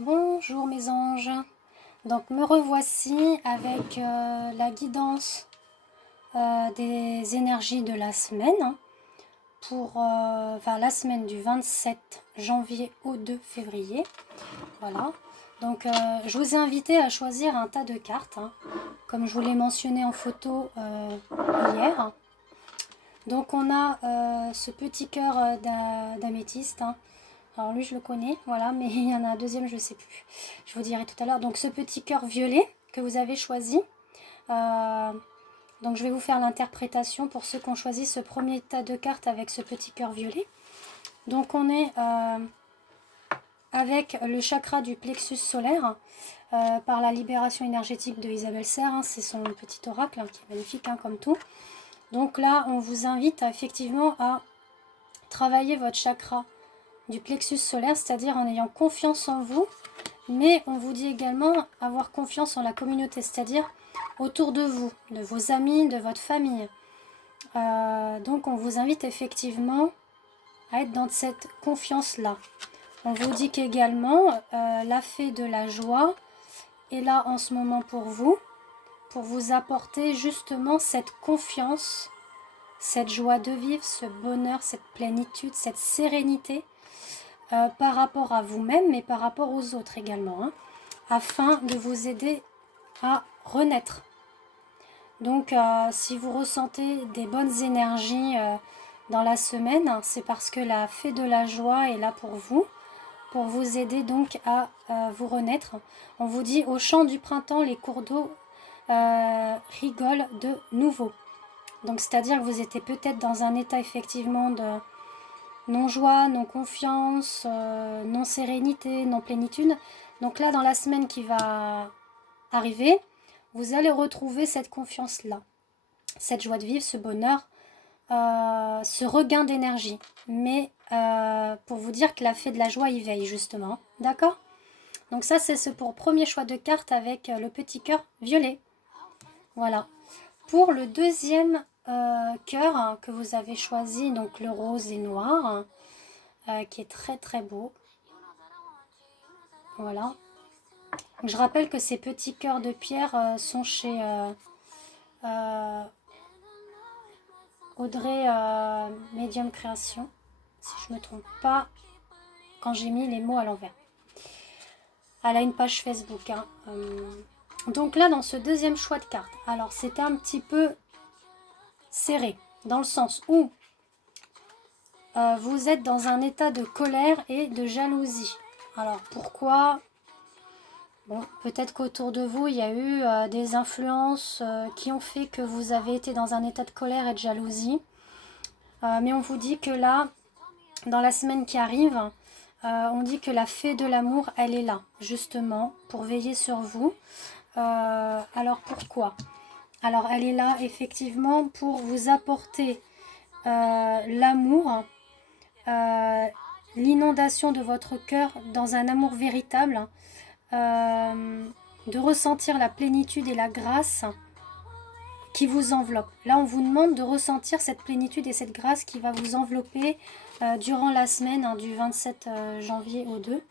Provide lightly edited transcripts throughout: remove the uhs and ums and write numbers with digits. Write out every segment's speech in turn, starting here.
Bonjour mes anges, donc me revoici avec la guidance des énergies de la semaine pour la semaine du 27 janvier au 2 février. Voilà, donc je vous ai invité à choisir un tas de cartes, comme je vous l'ai mentionné en photo hier. Donc on a ce petit cœur d'améthyste. Alors lui je le connais, voilà, mais il y en a un deuxième, je ne sais plus. Je vous dirai tout à l'heure. Donc ce petit cœur violet que vous avez choisi. Donc je vais vous faire l'interprétation pour ceux qui ont choisi ce premier tas de cartes avec ce petit cœur violet. Donc on est avec le chakra du plexus solaire par la libération énergétique de Isabelle Serre. C'est son petit oracle qui est magnifique comme tout. Donc là on vous invite effectivement à travailler votre chakra du plexus solaire, c'est-à-dire en ayant confiance en vous, mais on vous dit également avoir confiance en la communauté, c'est-à-dire autour de vous, de vos amis, de votre famille. Donc on vous invite effectivement à être dans cette confiance-là. On vous dit qu'également la fée de la joie est là en ce moment pour vous apporter justement cette confiance, cette joie de vivre, ce bonheur, cette plénitude, cette sérénité par rapport à vous-même, mais par rapport aux autres également, afin de vous aider à renaître. Donc, si vous ressentez des bonnes énergies dans la semaine, c'est parce que la fée de la joie est là pour vous aider donc à vous renaître. On vous dit, au chant du printemps, les cours d'eau rigolent de nouveau. Donc, c'est-à-dire que vous étiez peut-être dans un état effectivement de non-joie, non-confiance, non-sérénité, non-plénitude. Donc là, dans la semaine qui va arriver, vous allez retrouver cette confiance-là, cette joie de vivre, ce bonheur, ce regain d'énergie. Mais pour vous dire que la fée de la joie y veille, justement. D'accord ? Donc ça, c'est ce pour premier choix de carte avec le petit cœur violet. Voilà. Pour le deuxième cœur que vous avez choisi, donc le rose et noir, qui est très très beau. Voilà. Je rappelle que ces petits cœurs de pierre sont chez Audrey Medium Création, si je ne me trompe pas, quand j'ai mis les mots à l'envers. Elle a une page Facebook. Donc là, dans ce deuxième choix de carte, alors c'était un petit peu serré, dans le sens où vous êtes dans un état de colère et de jalousie. Alors pourquoi ? Bon, peut-être qu'autour de vous, il y a eu des influences qui ont fait que vous avez été dans un état de colère et de jalousie. Mais on vous dit que là, dans la semaine qui arrive, on dit que la fée de l'amour, elle est là, justement, pour veiller sur vous. Alors pourquoi ? Alors elle est là, effectivement, pour vous apporter l'amour, l'inondation de votre cœur dans un amour véritable, de ressentir la plénitude et la grâce qui vous enveloppe. Là, on vous demande de ressentir cette plénitude et cette grâce qui va vous envelopper durant la semaine du 27 janvier au 2.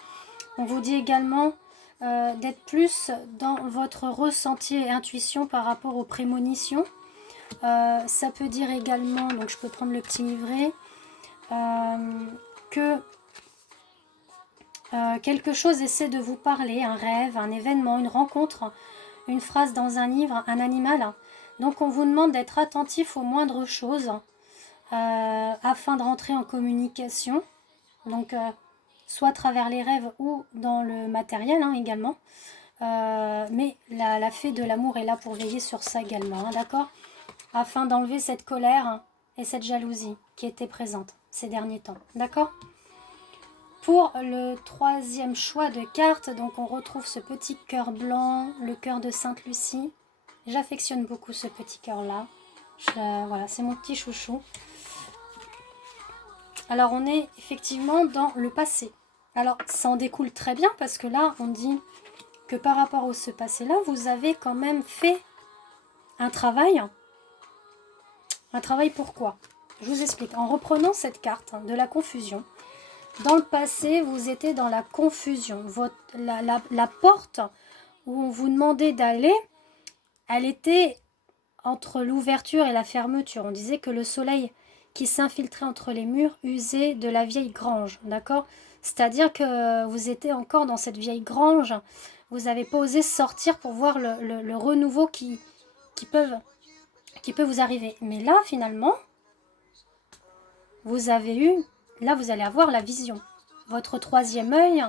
On vous dit également d'être plus dans votre ressenti et intuition par rapport aux prémonitions. Ça peut dire également, donc je peux prendre le petit livret, que quelque chose essaie de vous parler, un rêve, un événement, une rencontre, une phrase dans un livre, un animal. Donc on vous demande d'être attentif aux moindres choses afin de rentrer en communication. Donc soit à travers les rêves ou dans le matériel également. Mais la fée de l'amour est là pour veiller sur ça également, d'accord ? Afin d'enlever cette colère et cette jalousie qui était présente ces derniers temps, d'accord ? Pour le troisième choix de carte, donc on retrouve ce petit cœur blanc, le cœur de Sainte Lucie. J'affectionne beaucoup ce petit cœur-là. Voilà, c'est mon petit chouchou. Alors on est effectivement dans le passé. Alors ça en découle très bien parce que là on dit que par rapport à ce passé-là, vous avez quand même fait un travail. Un travail pourquoi ? Je vous explique. En reprenant cette carte de la confusion, dans le passé, vous étiez dans la confusion. La porte où on vous demandait d'aller, elle était entre l'ouverture et la fermeture. On disait que le soleil qui s'infiltrait entre les murs usait de la vieille grange, d'accord? C'est-à-dire que vous étiez encore dans cette vieille grange, vous n'avez pas osé sortir pour voir le renouveau qui peut vous arriver. Mais là, finalement, vous avez eu, là vous allez avoir la vision. Votre troisième œil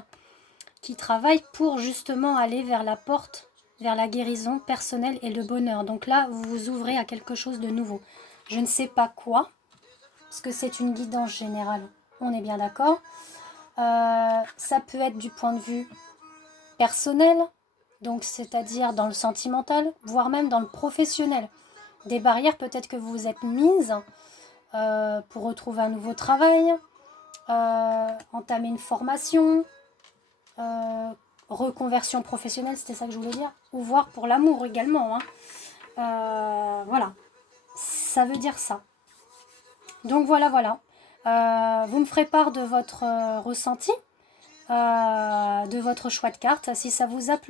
qui travaille pour justement aller vers la porte, vers la guérison personnelle et le bonheur. Donc là, vous vous ouvrez à quelque chose de nouveau. Je ne sais pas quoi, parce que c'est une guidance générale, on est bien d'accord. Ça peut être du point de vue personnel, donc c'est-à-dire dans le sentimental, voire même dans le professionnel. Des barrières peut-être que vous vous êtes mises pour retrouver un nouveau travail, entamer une formation, reconversion professionnelle, c'était ça que je voulais dire, ou voir pour l'amour également. Voilà, ça veut dire ça. Donc voilà. Vous me ferez part de votre ressenti, de votre choix de carte, si ça vous a plu.